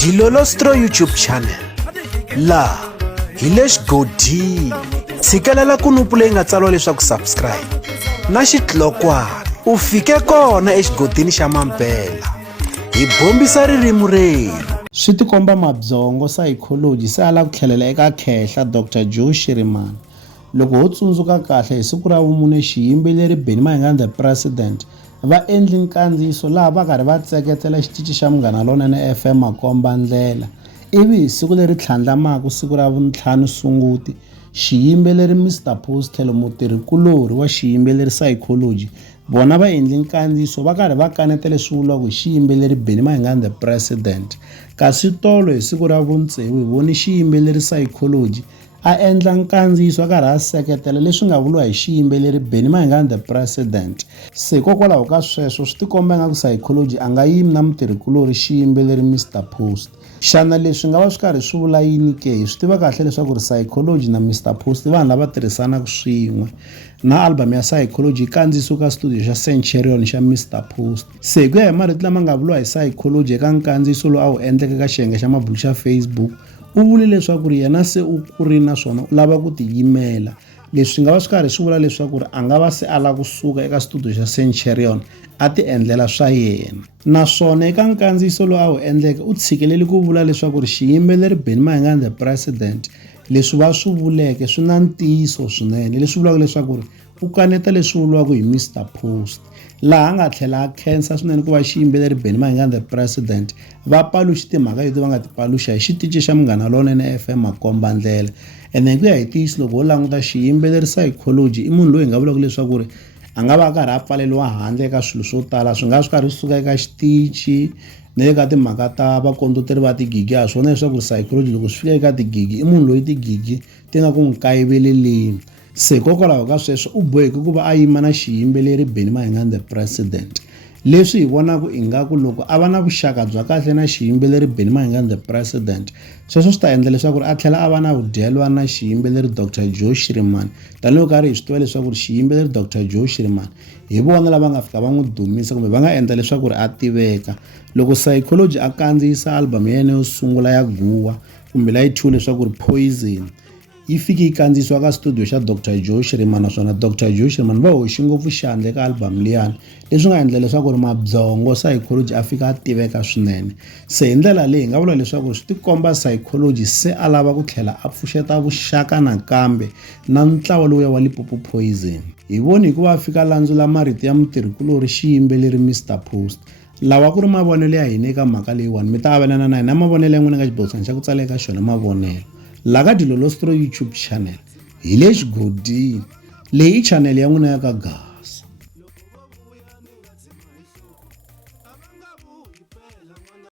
Dilolostro YouTube channel la hi le xigodini tshikelela kunupu leyi nga tsariwa leswaku subscribe na xitlokwana u fike kona exigodini xa Mampela hi bombisa ririmi rero swi tikomba mabyongo Sayicology se ala ku tlhelela eka khehla Dr. Joe Shirimani loko ho tsundzuka kahle hi siku ra vumune xiyimbeleri Benny Mayengani the president va endli nkandziyiso laha va karhi va tseketela xitichi xa Munghana Lonene FM makomba ndlela ivi hi siku leri tlhandlamaka siku ra vuntlhanu Sunguti xiyimbeleri Mr Postel mutirhikulori wa xiyimbeleri Sayicology vona va endli nkandziyiso va karhi va kanetela leswi vuriwaka hi xiyimbeleri Benny Mayengani the president kasi tolo hi siku ra vutsevu hi voni xiyimbeleri Sayicology a endla nkandziyiso a karhi a seketela leswi nga vuriwa hi xiyimbeleri Benny Mayengani the president se hikokwalaho ka sweswo swi tikomba nga ku Sayicology a nga yimi na mutirhikulori xiyimbeleri Mr Post xana leswi nga va swi karhi swi vula yini ke hi swi tiva kahle leswaku ri Sayicology na Mr Post vanhu lava tirhisanaka swin'we na album ya Sayicology kandziyiso ka studio xa Centurion xa Mr Post se ku ya hi marito lama nga vuriwa hi Sayicology eka nkandziyiso lowu a wu endleke ka xiyenge xa mabulu xa Facebook u vule leswaku ri yena se u kurile naswona u lava ku tiyimela leswi nga va swi karhi swi vula leswaku ri a nga va se ala kusuka eka studio xa Centurion a ti endlela swa yena naswona eka nkandziyiso lowu a wu endleke u tshikeleli ku vula leswaku ri xiyimbeleri Benny Mayengani the president leswi va swi vuleke swi na ntiyiso swinene leswi vulaka leswaku ri u kaneta leswi vuriwaka hi Mr Post laha a nga tlhela a khensa swinene ku va xiyimbeleri Benny Mayengani the president va paluxa timhaka leti va nga ti paluxa hi xitichi xa Munghana Lonene FM makomba ndlela ene ku ya hi ntiyiso loko ho languta xiyimbeleri Sayicology i munhu loyi hi nga vulaka leswaku ri a nga va a karhi a pfaleliwa handle eka swilo swo tala swi nga swi karhi swi suka eka xitichi na le ka timhaka ta vakondleteri va tigigi ha swona leswaku ri Sayicology loko swi fika eka tigigi i munhu loyi tigigi ti nga ku n'wi kayiveleleni se hikokwalaho ka sweswo u boheke ku va a yima na xiyimbeleri Benny Mayengani the president leswi hi vonaka ingaku loko a va na vuxaka bya kahle na xiyimbeleri Benny Mayengani the president sweswo swi ta endla leswaku a tlhela a va na vudyelwa na xiyimbeleri Dr. Joe Shirimani tanihiloko karhi hi swi tiva leswaku xiyimbeleri Dr. Joe Shirimani hi vona lava nga fika va n'wi dumisa kumbe va nga endla leswaku a tiveka loko Sayicology a kandziyisa album ya yena yo sungula ya Guwa kumbe la yi thyiwe leswaku ri Poison yi fiki yi kandziyisiwa ka studio xa Dr. Joe Shirimani naswona Dr. Joe Shirimani va hoxi ngopfu xandla eka album liyani leswi nga endla leswaku ri mabyongo Sayicology a fika a tiveka swinene se hi ndlela leyi hi nga vula leswaku swi tikomba Sayicology se a lava ku tlhela a pfuxeta vuxaka nakambe na ntlawa lowuya wa Limpopo Poison hi voni hikuva a fika landzula marito ya mutirhikulori xiyimbeleri Mr Post lawa ku ri mavonelo ya hina eka mhaka leyiwani mi ta avelana na hina mavonelo ya n'wina ka xibokisana xa ku tsala eka xona mavonelo la ka Dilolostro YouTube channel hi le xigodini leyi i channel ya n'wina ya ka Ga